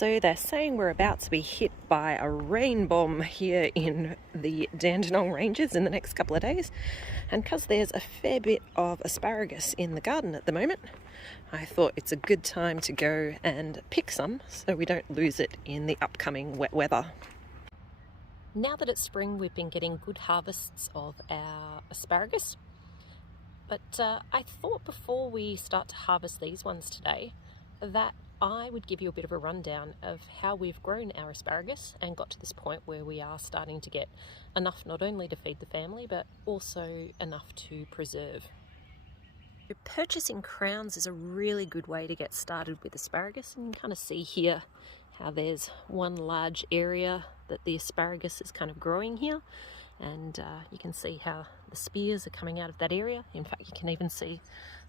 So they're saying we're about to be hit by a rain bomb here in the Dandenong Ranges in the next couple of days. And because there's a fair bit of asparagus in the garden at the moment, I thought it's a good time to go and pick some so we don't lose it in the upcoming wet weather. Now that it's spring, we've been getting good harvests of our asparagus. But I thought before we start to harvest these ones today that I would give you a bit of a rundown of how we've grown our asparagus and got to this point where we are starting to get enough not only to feed the family but also enough to preserve. Purchasing crowns is a really good way to get started with asparagus, and you can kind of see here how there's one large area that the asparagus is kind of growing here, and you can see how the spears are coming out of that area. In fact, you can even see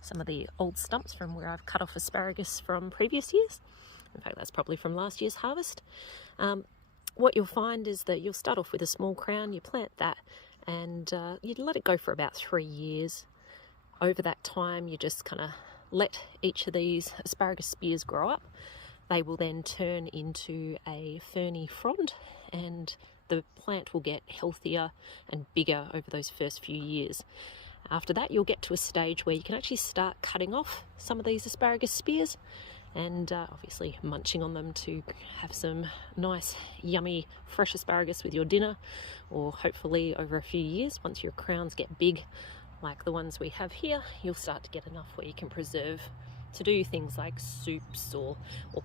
some of the old stumps from where I've cut off asparagus from previous years. In fact, that's probably from last year's harvest. What you'll find is that you'll start off with a small crown, you plant that, and you let it go for about 3 years. Over that time, you just kind of let each of these asparagus spears grow up. They will then turn into a ferny frond, and the plant will get healthier and bigger over those first few years. After that, you'll get to a stage where you can actually start cutting off some of these asparagus spears and obviously munching on them to have some nice, yummy, fresh asparagus with your dinner, or hopefully over a few years, once your crowns get big, like the ones we have here, you'll start to get enough where you can preserve to do things like soups or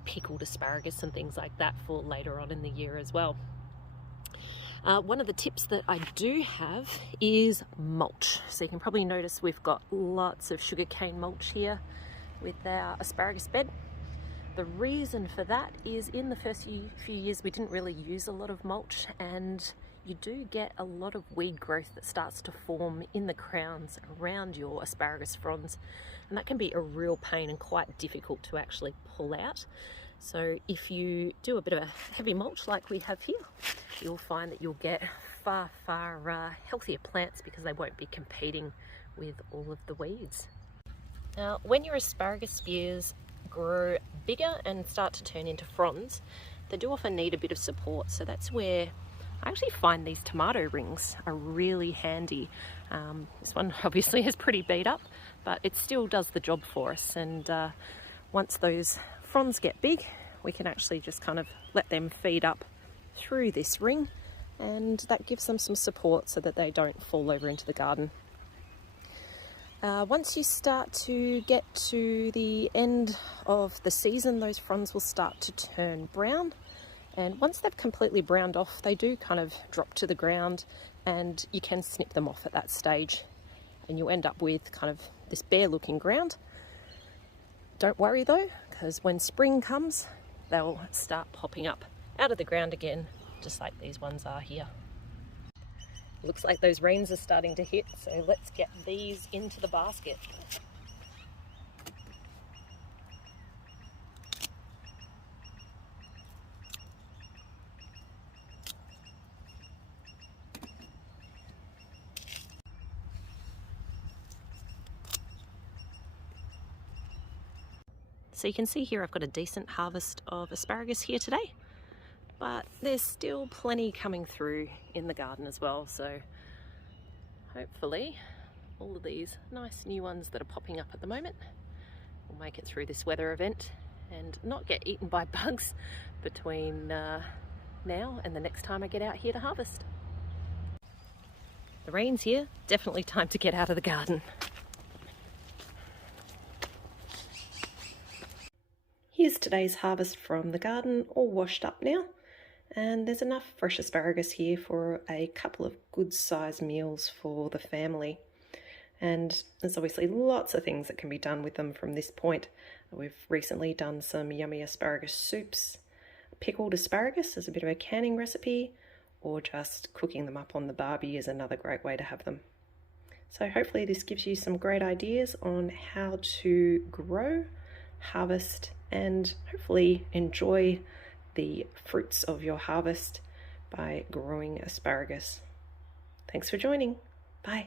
pickled asparagus and things like that for later on in the year as well. One of the tips that I do have is mulch. So you can probably notice we've got lots of sugarcane mulch here with our asparagus bed. The reason for that is in the first few years we didn't really use a lot of mulch, and you do get a lot of weed growth that starts to form in the crowns around your asparagus fronds, and that can be a real pain and quite difficult to actually pull out. So if you do a bit of a heavy mulch like we have here, you'll find that you'll get far healthier plants because they won't be competing with all of the weeds. Now, when your asparagus spears grow bigger and start to turn into fronds, they do often need a bit of support. So that's where I actually find these tomato rings are really handy. This one obviously is pretty beat up, but it still does the job for us. And once those fronds get big, we can actually just kind of let them feed up through this ring, and that gives them some support so that they don't fall over into the garden. Once you start to get to the end of the season, those fronds will start to turn brown. And once they've completely browned off, they do kind of drop to the ground, and you can snip them off at that stage. And you'll end up with kind of this bare looking ground. Don't worry though, because when spring comes, they'll start popping up out of the ground again, just like these ones are here. Looks like those rains are starting to hit, so let's get these into the basket. So you can see here I've got a decent harvest of asparagus here today, but there's still plenty coming through in the garden as well. So hopefully all of these nice new ones that are popping up at the moment will make it through this weather event and not get eaten by bugs between now and the next time I get out here to harvest. The rain's here, definitely time to get out of the garden. Here's today's harvest from the garden, all washed up now, and there's enough fresh asparagus here for a couple of good sized meals for the family. And there's obviously lots of things that can be done with them from this point. We've recently done some yummy asparagus soups, pickled asparagus as a bit of a canning recipe, or just cooking them up on the barbie is another great way to have them. So hopefully this gives you some great ideas on how to grow, harvest, and hopefully enjoy the fruits of your harvest by growing asparagus. Thanks for joining. Bye.